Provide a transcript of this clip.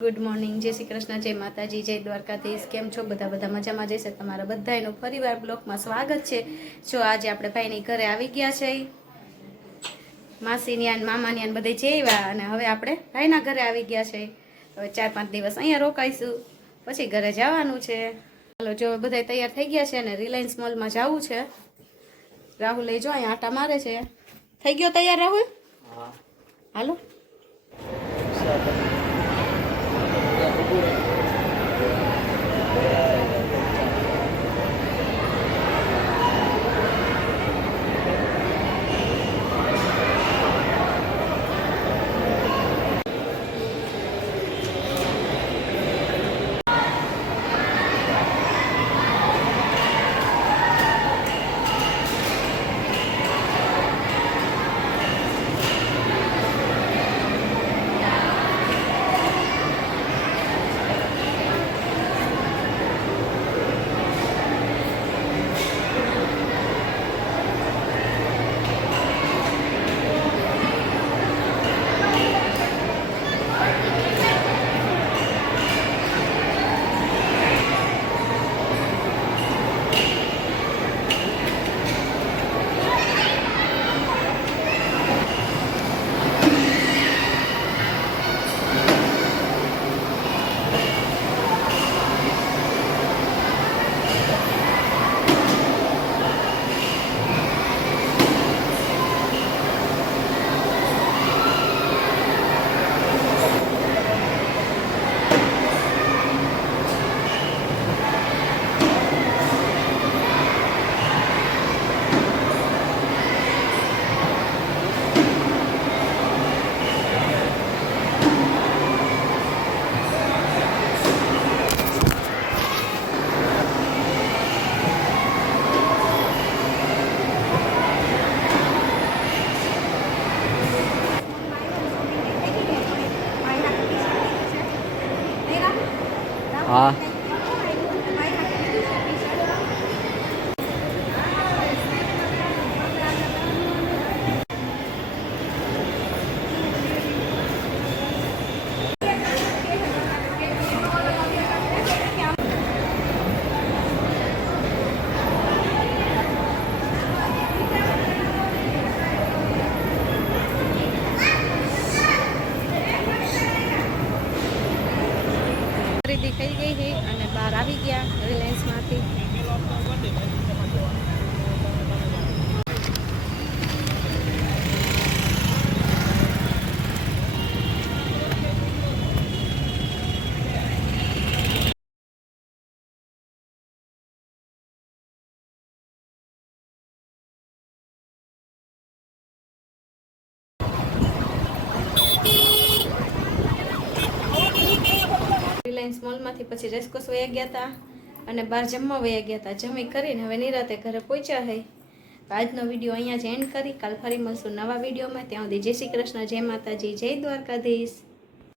Good morning, જય શ્રી કૃષ્ણ, જય માતાજી, જય દ્વારકાધીશ। કેમ છો બધા મજામાં જશે? તમારા બધાનું ફરીવાર બ્લોગમાં સ્વાગત છે। જો આજે આપણે ભાઈની ઘરે આવી ગયા છે, માસી ન્યાન મામા ન્યાન બધે જેવા, અને હવે આપણે ભાઈના ઘરે આવી ગયા છે। હવે 4-5 દિવસ અહીંયા રોકાઈશું, પછી ઘરે જવાનું છે। ચાલો, જો બધા તૈયાર થઈ ગયા છે અને રિલાયન્સ મોલમાં જવું છે। રાહુલ લઈ જો અહીંયા આટા મારે છે। થઈ ગયો તૈયાર રાહુલ? હાલો। हाँ ખરીદી થઈ ગઈ છે અને બહાર આવી ગયા રિલાયન્સમાંથી। રિલાયન્સ મોલમાંથી પછી રેસકોર્સ વયા ગયા હતા અને બહાર જમવા વયા ગયા હતા। જમી કરીને હવે નિરાતે ઘરે પહોંચ્યા છે। આજનો વિડીયો અહીંયા જ એન્ડ કરી, કાલ ફરી મળશું નવા વિડીયોમાં। ત્યાં સુધી જય શ્રી કૃષ્ણ, જય માતાજી, જય દ્વારકાધીશ।